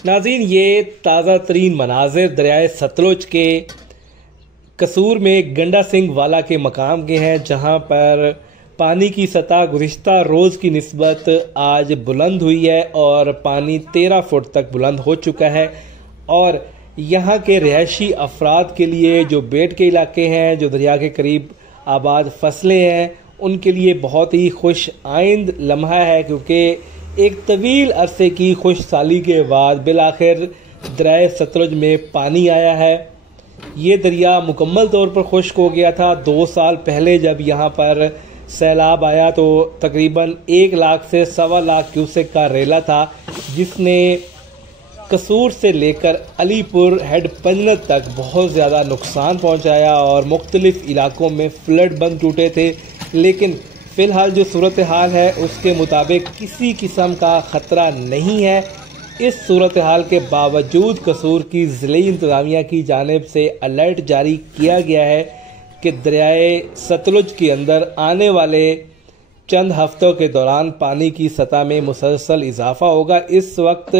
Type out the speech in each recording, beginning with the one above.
नाज़रीन, ये ताज़ा तरीन मनाजिर दरियाए सतलुज के कसूर में गंडा सिंह वाला के मकाम के हैं, जहां पर पानी की सतह गुज़िश्ता रोज़ की निस्बत आज बुलंद हुई है और पानी 13 फुट तक बुलंद हो चुका है। और यहाँ के रिहायशी अफराद के लिए जो बेट के इलाके हैं, जो दरिया के करीब आबाद फसलें हैं, उनके लिए बहुत ही खुश आइंद लम्हा है, क्योंकि एक तवील अरसे की खुश साली के बाद बिलाखिर दरियाए सतलुज में पानी आया है। ये दरिया मुकम्मल तौर पर खुश्क हो गया था 2 साल पहले। जब यहाँ पर सैलाब आया तो तकरीबन 1 लाख से 1.25 लाख क्यूसेक का रेला था, जिसने कसूर से लेकर अलीपुर हेड पंजनत तक बहुत ज़्यादा नुकसान पहुँचाया और मुख्तलिफ इलाकों में फ्लड बंद टूटे थे। लेकिन फ़िलहाल जो सूरत हाल है उसके मुताबिक किसी किस्म का ख़तरा नहीं है। इस सूरत हाल के बावजूद कसूर की ज़िले इंतज़ामिया की जानिब से अलर्ट जारी किया गया है कि दरियाए सतलुज के अंदर आने वाले चंद हफ्तों के दौरान पानी की सतह में मुसलसल इजाफा होगा। इस वक्त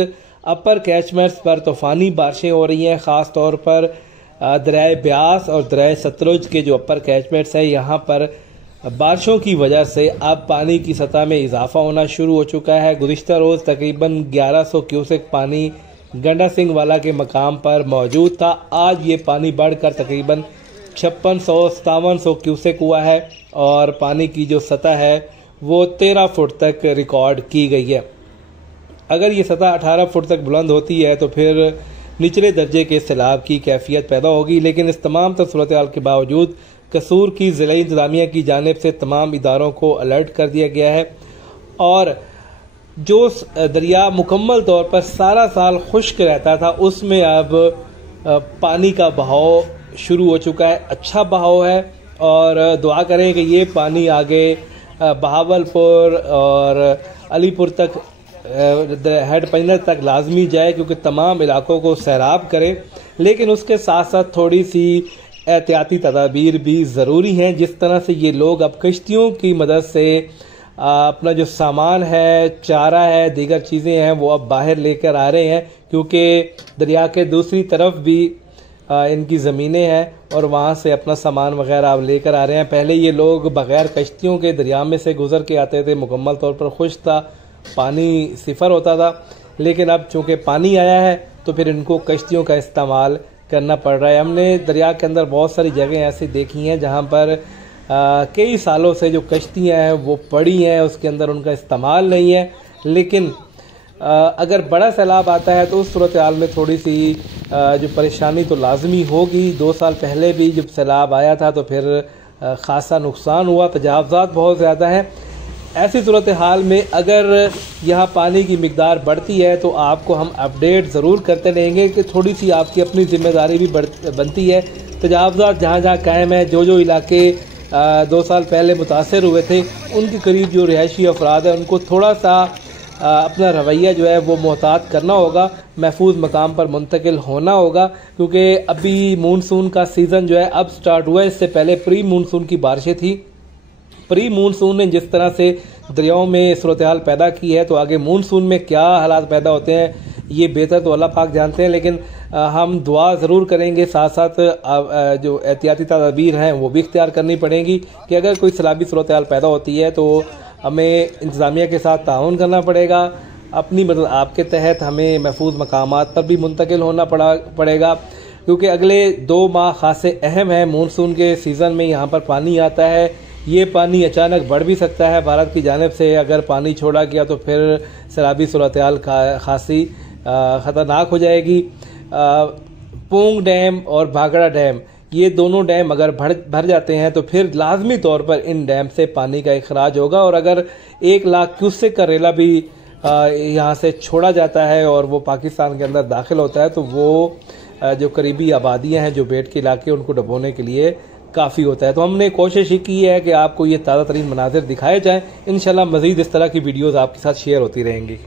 अपर कैचमेंट्स पर तूफ़ानी बारिशें हो रही हैं, ख़ास तौर पर दरियाए ब्यास और दरियाए सतलुज के जो अपर कैचमेंट्स हैं, यहाँ पर बारिशों की वजह से अब पानी की सतह में इजाफा होना शुरू हो चुका है। गुज़िश्ता रोज़ तकरीबन 1100 क्यूसेक पानी गंडा सिंह वाला के मकाम पर मौजूद था। आज ये पानी बढ़कर तकरीबन 5600-5700 क्यूसेक हुआ है और पानी की जो सतह है वो 13 फुट तक रिकॉर्ड की गई है। अगर ये सतह 18 फुट तक बुलंद होती है तो फिर निचले दर्जे के सैलाब की कैफियत पैदा होगी। लेकिन इस तमाम सूरत हाल के बावजूद कसूर की ज़िला इंतज़ामिया की जानिब से तमाम इदारों को अलर्ट कर दिया गया है और जो दरिया मुकम्मल तौर पर सारा साल खुश्क रहता था उसमें अब पानी का बहाव शुरू हो चुका है। अच्छा बहाव है और दुआ करें कि ये पानी आगे बहावलपुर और अलीपुर तक हेड पंजनत तक लाजमी जाए, क्योंकि तमाम इलाकों को सैराब करे। लेकिन उसके साथ साथ थोड़ी सी एहतियाती तदाबीर भी ज़रूरी हैं। जिस तरह से ये लोग अब कश्तियों की मदद से अपना जो सामान है, चारा है, दीगर चीज़ें हैं, वो अब बाहर लेकर आ रहे हैं, क्योंकि दरिया के दूसरी तरफ भी इनकी ज़मीनें हैं और वहाँ से अपना सामान वगैरह अब लेकर आ रहे हैं। पहले ये लोग बग़ैर कश्तियों के दरिया में से गुज़र के आते थे, मुकम्मल तौर पर खुश था, पानी सिफर होता था। लेकिन अब चूँकि पानी आया है तो फिर इनको कश्तियों का इस्तेमाल करना पड़ रहा है। हमने दरिया के अंदर बहुत सारी जगह ऐसी देखी हैं जहाँ पर कई सालों से जो कश्तियाँ हैं वो पड़ी हैं, उसके अंदर उनका इस्तेमाल नहीं है। लेकिन अगर बड़ा सैलाब आता है तो उस सूरत हाल में थोड़ी सी जो परेशानी तो लाजमी होगी। 2 साल पहले भी जब सैलाब आया था तो फिर ख़ासा नुकसान हुआ, तजावज़ात बहुत ज़्यादा हैं। ऐसी सूरत हाल में अगर यहाँ पानी की मिकदार बढ़ती है तो आपको हम अपडेट ज़रूर करते रहेंगे कि थोड़ी सी आपकी अपनी ज़िम्मेदारी भी बनती है। तजावज़ात जहाँ जहाँ कायम है, जो इलाके 2 साल पहले मुतासर हुए थे, उनके करीब जो रिहायशी अफराद हैं उनको थोड़ा सा अपना रवैया जो है वो मोहतात करना होगा, महफूज मकाम पर मुंतकिल होना होगा, क्योंकि अभी मानसून का सीज़न जो है अब स्टार्ट हुआ है। इससे पहले प्री मानसून की बारिशें थी। प्री मानसून ने जिस तरह से दरियाओं में सूरत हाल पैदा की है, तो आगे मानसून में क्या हालात पैदा होते हैं ये बेहतर तो अल्लाह पाक जानते हैं। लेकिन हम दुआ ज़रूर करेंगे, साथ साथ जो एहतियाती तदाबीर हैं वो भी इख्तियार करनी पड़ेंगी कि अगर कोई सैलाबी सूरत हाल पैदा होती है तो हमें इंतज़ामिया के साथ ताउन करना पड़ेगा। अपनी मतलब आपके तहत हमें महफूज मकामात पर भी मुंतकिल होना पड़ेगा, क्योंकि अगले 2 माह खासे अहम हैं। मानसून के सीज़न में यहाँ पर पानी आता है, ये पानी अचानक बढ़ भी सकता है भारत की जानिब से। अगर पानी छोड़ा गया तो फिर सैलाबी सूरत हाल खासी ख़तरनाक हो जाएगी। पोंग डैम और भाखड़ा डैम, ये दोनों डैम अगर भर जाते हैं तो फिर लाजमी तौर पर इन डैम से पानी का इखराज होगा। और अगर 1 लाख क्यूसेक का रेला भी यहाँ से छोड़ा जाता है और वो पाकिस्तान के अंदर दाखिल होता है तो वो जो करीबी आबादियाँ हैं, जो बेट के इलाके, उनको डबोने के लिए काफ़ी होता है। तो हमने कोशिश ही की है कि आपको ये ताज़ा तरीन मनाजिर दिखाए जाएँ। इंशाल्लाह मज़ीद इस तरह की वीडियोज़ आपके साथ शेयर होती रहेंगी।